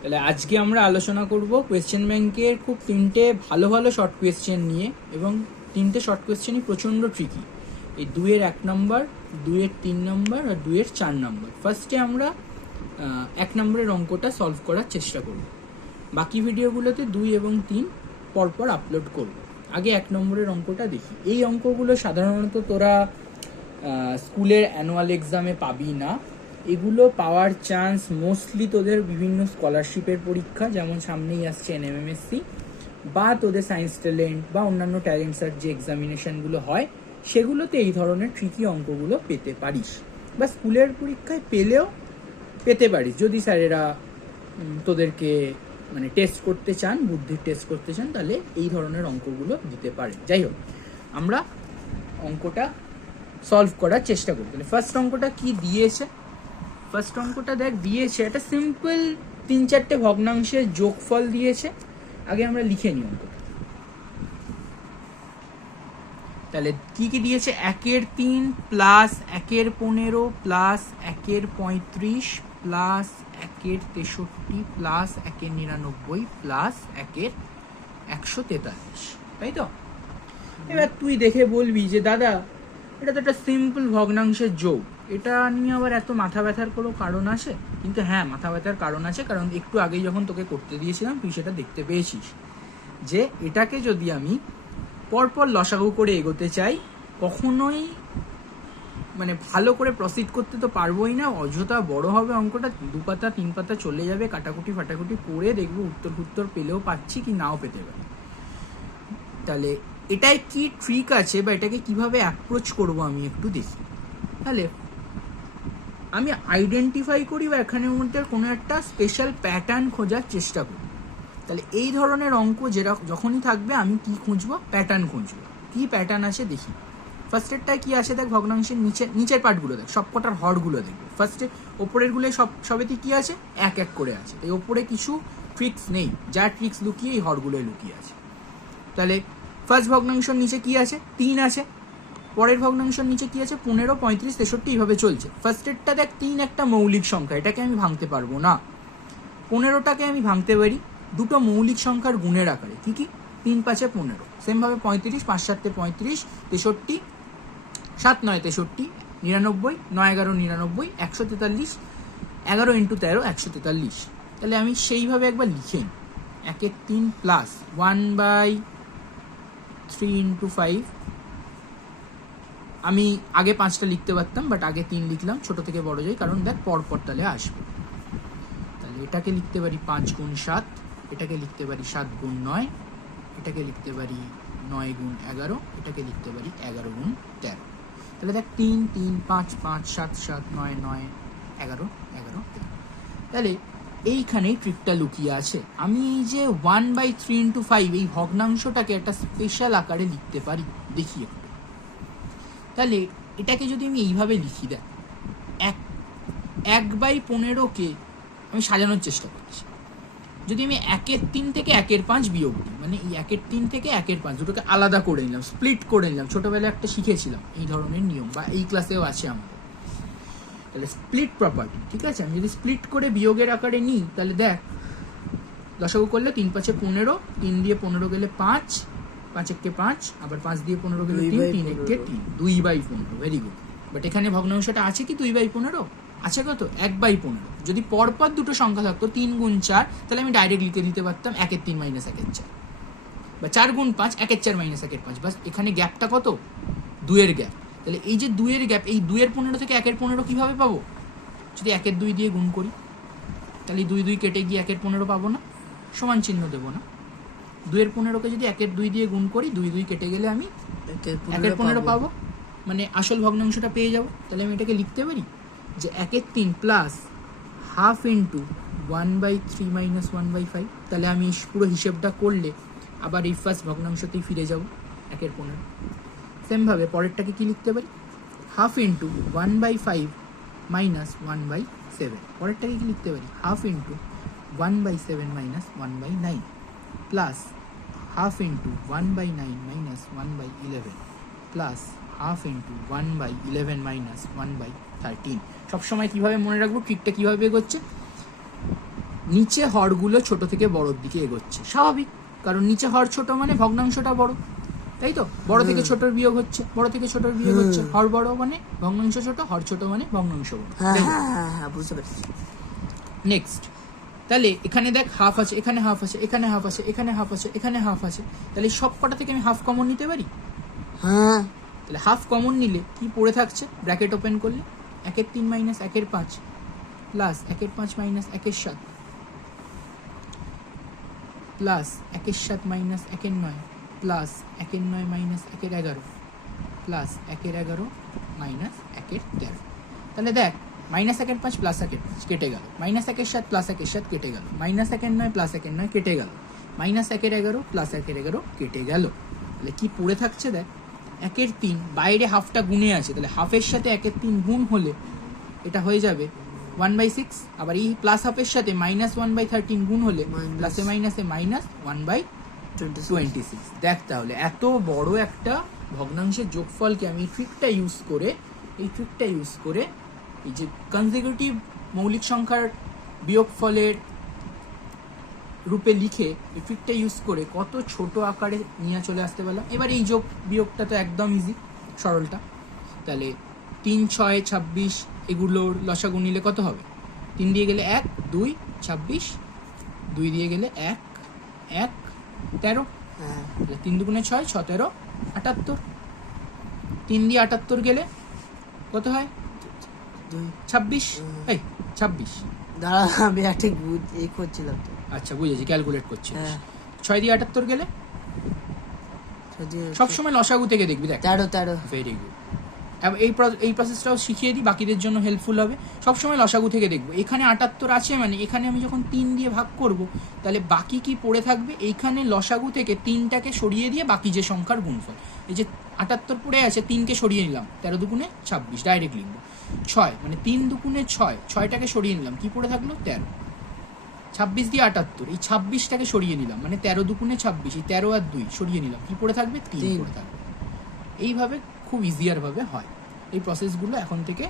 তাহলে আজকে আমরা আলোচনা করব কোয়েশ্চেন ব্যাংকের খুব তিনটে ভালো ভালো শর্ট কোয়েশ্চেন নিয়ে, এবং তিনটে শর্ট কোয়েশ্চেনই প্রচণ্ড ট্রিকি। এই 2-এর 1 নম্বর, 2-এর 3 নম্বর আর 2-এর 4 নম্বর। ফার্স্টে আমরা 1 নম্বরের অঙ্কটা সলভ করার চেষ্টা করব। বাকি ভিডিওগুলোতে 2 এবং 3 পরপর আপলোড করব। আগে 1 নম্বরের অঙ্কটা দেখি। এই অঙ্কগুলো সাধারণত তোরা স্কুলের অ্যানুয়াল এক্সামে পাবি না। এগুলো পাওয়ার চান্স মোস্টলি তোদের বিভিন্ন স্কলারশিপের পরীক্ষা, যেমন সামনেই আসছে NMMSC, বা তোদের সায়েন্স ট্যালেন্ট বা অন্যান্য ট্যালেন্ট সার্চ যে এক্সামিনেশনগুলো হয় সেগুলোতে এই ধরনের ট্রিকি অঙ্কগুলো পেতে পারিস, বা স্কুলের পরীক্ষায় পেলেও পেতে পারিস যদি স্যারেরা তোদেরকে মানে টেস্ট করতে চান, বুদ্ধির টেস্ট করতে চান, তাহলে এই ধরনের অঙ্কগুলো দিতে পারে। যাই হোক, আমরা অঙ্কটা সলভ করার চেষ্টা করি। তাহলে ফার্স্ট অঙ্কটা কি দিয়েছে? ফার্স্ট অঙ্কটা দেখ দিয়েছে একটা সিম্পল 3-4টে ভগ্নাংশের যোগফল দিয়েছে। আগে আমরা লিখে নিই অঙ্কটা। তাহলে কি কি দিয়েছে? 1-এর 3 প্লাস 1-এর 15 প্লাস 1-এর 35 প্লাস 1-এর 63 প্লাস 1-এর 99 প্লাস 1-এর 143, তাই তো? এবার তুই দেখে বলবি যে দাদা এটা তো একটা সিম্পল ভগ্নাংশের যোগ, এটা নিয়ে আবার এত মাথা ব্যথার কোনো কারণ আছে? কিন্তু হ্যাঁ, মাথা ব্যথার কারণ আছে, কারণ একটু আগেই যখন তোকে করতে দিয়েছিলাম তুই সেটা দেখতে পেয়েছিস যে এটাকে যদি আমি পরপর লসাগু করে এগোতে চাই, কখনোই মানে ভালো করে প্রসিড করতে তো পারবোই না, অযথা বড় হবে অঙ্কটা, 2 পাতা 3 পাতা চলে যাবে, কাটাকুটি ফাটাকুটি করে দেখবো উত্তর পেলেও পাচ্ছি কি নাও পেতে পারি। তাহলে এটাই কি ট্রিক আছে বা এটাকে কিভাবে অ্যাপ্রোচ করব আমি একটু দেখি। তাহলে আমি আইডেন্টিফাই করি বা এখানের মধ্যে কোনো একটা স্পেশাল প্যাটার্ন খোঁজার চেষ্টা করি। তাহলে এই ধরনের অঙ্ক যখনই থাকবে আমি কি খুঁজবো? প্যাটার্ন খুঁজবো। কি প্যাটার্ন আছে দেখি। ফার্স্টেরটায় কি আছে দেখ, ভগ্নাংশের নিচের পার্টগুলো দেখ, সবকটার হরগুলো দেখবে। ফার্স্টে ওপরেরগুলো সবেতে কি আছে? 1-1 করে আছে। এই ওপরে কিছু ট্রিক্স নেই, যা ট্রিক্স লুকিয়ে এই হরগুলোয় লুকিয়ে আছে। তাহলে ফার্স্ট ভগ্নাংশের নিচে কি আছে? 3 আছে। পরের ভগ্নাংশের নিচে কি আছে? 15, 35, 63 এইভাবে চলছে। ফার্স্টেরটা দেখ 3 একটা মৌলিক সংখ্যা, এটাকে আমি ভাঙতে পারবো না। 15টাকে আমি ভাঙতে পারি দুটো মৌলিক সংখ্যার গুণের আকারে। কি কি? 3 5 15। সেমভাবে 35, 5 7 35, 63, 7 9 63, 99, 9 11 99, 143, 11 × 13 143। তাহলে আমি সেইভাবে একবার লিখে নিই। 1-এর 3 প্লাস 1/3 × 5। আমি আগে 5টা লিখতে পারতাম, বাট আগে 3 লিখলাম, ছোট থেকে বড় যাই, কারণ দেখ পরপর তাহলে আসবে। তাহলে এটাকে লিখতে পারি 5 × 7, এটাকে লিখতে পারি 7 × 9, এটাকে লিখতে পারি 9 × 11, এটাকে লিখতে পারি 11 × 13। তাহলে দেখ 3 3 5 5 7 7 9 9 11 11। তাহলে এইখানেই ট্রিকটা লুকিয়ে আছে। আমি এই যে 1/3 × 5 এই ভগ্নাংশটাকে একটা স্পেশাল আকারে লিখতে পারি, দেখি একটু। তাহলে এটাকে যদি আমি এইভাবে লিখি, দেখ 1/15কে আমি সাজানোর চেষ্টা করছি। যদি আমি 1-এর 3 থেকে 1-এর 5 বিয়োগ দিই, মানে এই 1-এর 3 থেকে 1-এর 5 দুটোকে আলাদা করে নিলাম, স্প্লিট করে নিলাম। ছোটবেলায় একটা শিখেছিলাম এই ধরনের নিয়ম, বা এই ক্লাসেও আছে আমাদের। তাহলে স্প্লিট প্রপার্টি, ঠিক আছে? আমি যদি স্প্লিট করে বিয়োগের আকারে নিই, তাহলে দেখ লসাগু করলে 3 5 15, 3 দিয়ে 15 গেলে 5, 5-1 5, আবার 5 দিয়ে 15 গেলে 3, 3-1 3, 2/15। Very good. বাট এখানে ভগ্নাংশটা আছে কি 2/15? আছে কত? 1/15। যদি পরপর দুটো সংখ্যা থাকতো 3 × 4, তাহলে আমি ডাইরেক্ট লিখে দিতে পারতাম 1-এর 3 - 1-এর 4, বা 4 × 5 1-এর 4 - 1-এর 5। বাস এখানে গ্যাপটা কত? 2-এর গ্যাপ। তাহলে এই যে 2-এর গ্যাপ, এই 2-এর 15 থেকে 1-এর 15 কিভাবে পাবো? যদি 1-এর 2 দিয়ে গুণ করি, তাহলে 2 2 কেটে গিয়ে 1-এর 15 পাবো না? সমান চিহ্ন দেবো না? 2-এর 15কে যদি 1-এর 2 দিয়ে গুণ করি, 2 2 কেটে গেলে আমি 1-এর 15 পাবো, মানে আসল ভগ্নাংশটা পেয়ে যাবো। তাহলে আমি এটাকে লিখতে পারি যে 1-এর 3 প্লাস হাফ ইন্টু 1/3 - 1/5। তাহলে আমি পুরো হিসেবটা করলে আবার এই ফার্স্ট ভগ্নাংশতেই ফিরে যাব, 1-এর 15। সেমভাবে পরেরটাকে কি লিখতে পারি? Half into 1/5 - 1/7। পরেরটাকে কি লিখতে পারি? Half into 1/7 - 1/9 plus half into 1/9 - 1/11 plus half into 1/11 - 1/13। সবসময় কীভাবে মনে রাখবো ট্রিকটা কীভাবে এগোচ্ছে? নিচে হরগুলো ছোট থেকে বড়র দিকে এগোচ্ছে, স্বাভাবিক, কারণ নিচে হর ছোট মানে ভগ্নাংশটা বড়, তাই তো? বড় থেকে ছোটর বিয়োগ হচ্ছে, বড় থেকে ছোটর বিয়োগ হচ্ছে, হর বড় মানে ভগ্নাংশ ছোট, হর ছোট মানে ভগ্নাংশ বড়। বুঝতে পারছি। নেক্সট, তাহলে এখানে দেখ হাফ আছে, এখানে হাফ আছে, এখানে হাফ আছে, এখানে হাফ আছে, এখানে হাফ আছে, তাহলে সব কটা থেকে আমি হাফ কমন নিতে পারি। হ্যাঁ, তাহলে হাফ কমন নিলে কি পড়ে থাকছে, ব্র্যাকেট ওপেন করলে 1/3 minus 1/5 plus 1/5 minus 1/7 plus 1/7 minus 1/9 plus 1/9 minus 1/11 plus 1/11 minus 1/13। তাহলে দেখ মাইনাস 1/5 প্লাস 1/5 কেটে গেল, মাইনাস 1/7 প্লাস 1/7 কেটে গেল, মাইনাস 1/9 প্লাস 1/9 কেটে গেল, মাইনাস 1/11 প্লাস 1/11 কেটে গেল। তাহলে কি পড়ে থাকছে দেখ, 1/3 বাইরে হাফটা গুণে আছে, তাহলে হাফের সাথে 1/3 গুণ হলে এটা হয়ে যাবে 1/6, আবার এই প্লাস হাফের সাথে মাইনাস 1/13 গুণ হলে প্লাসে মাইনাসে মাইনাস 1/26। দেখ তাহলে এত বড় একটা ভগ্নাংশের যোগফলকে আমি এই ট্রিকটা ইউজ করে এই যে কনজিকিউটিভ মৌলিক সংখ্যার বিয়োগফলের রূপে লিখে এই ট্রিকটা ইউজ করে কত ছোট আকারে নিয়ে চলে আসতে পারলাম। এবার এই যোগ বিয়োগটা তো একদম ইজি, সরলটা। তাহলে 3, 6, 26 এগুলোর লসাগু নিলে কত হবে? 3 দিয়ে গেলে 1, 2, 26, 2 দিয়ে গেলে 1, 1, 13। তাহলে 3 দুগুণে 6, 6 13 78। 3 দিয়ে 78 গেলে কত হয়? 26। এই 26, দাঁড়া আমি একটা এই করছিলাম তো। আচ্ছা বুঝেছি, ক্যালকুলেট করছি। 6 দিয়ে 78 গেলে সবসময় লসাগু থেকে দেখবি, দেখ 13। Very good. এই প্রসেসটাও শিখিয়ে দিই, বাকিদের জন্য হেল্পফুল হবে। সবসময় লসাগু থেকে দেখবো। এখানে 78 আছে মানে এখানে আমি যখন 3 দিয়ে ভাগ করব, তাহলে বাকি কি পড়ে থাকবে, এইখানে লসাগু থেকে 3টাকে সরিয়ে দিয়ে বাকি যে সংখ্যার গুণফল, এই যে 78 পড়ে আছে, 3কে সরিয়ে নিলাম, 13 দুগুণে 26 ডাইরেক্ট লিখবো। 6 মানে 3 দুগুণে 6, 6টাকে সরিয়ে নিলাম, কি পড়ে থাকলো 13। 26 দিয়ে 78, এই 26টাকে সরিয়ে নিলাম, মানে 13 দুগুণে 26, এই 13 আর 2 সরিয়ে নিলাম, কি পড়ে থাকবে 3 পড়ে থাকবে। এইভাবে খুব ইজিয়ার ভাবে হয়। এই প্রসেসগুলো এখন থেকে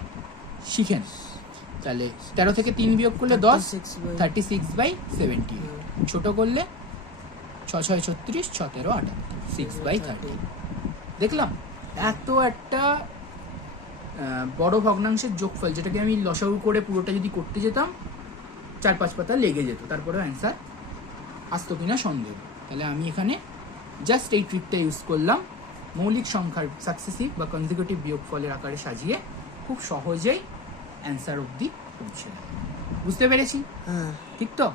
শিখেন। তাহলে 13 থেকে 3 বিয়োগ করলে 10, 36/70। ছোট করলে 6 6 36, 6 13 78, 6/30। দেখলাম এত একটা বড় ভগ্নাংশের যোগফল, যেটাকে আমি লসাগু করে পুরোটা যদি করতে যেতাম 4-5 পাতা লেগে যেত, তারপরেও অ্যান্সার আসতো কিনা সন্দেহ। তাহলে আমি এখানে জাস্ট এই ট্রিকটা ইউজ করলাম, মৌলিক সংখ্যার সাকসেসিভ বা কনজিকিউটিভ বিয়োগফলের আকারে সাজিয়ে খুব সহজেই অ্যান্সার অবধি পৌঁছে গেল। বুঝতে পেরেছি? হ্যাঁ, ঠিক তো?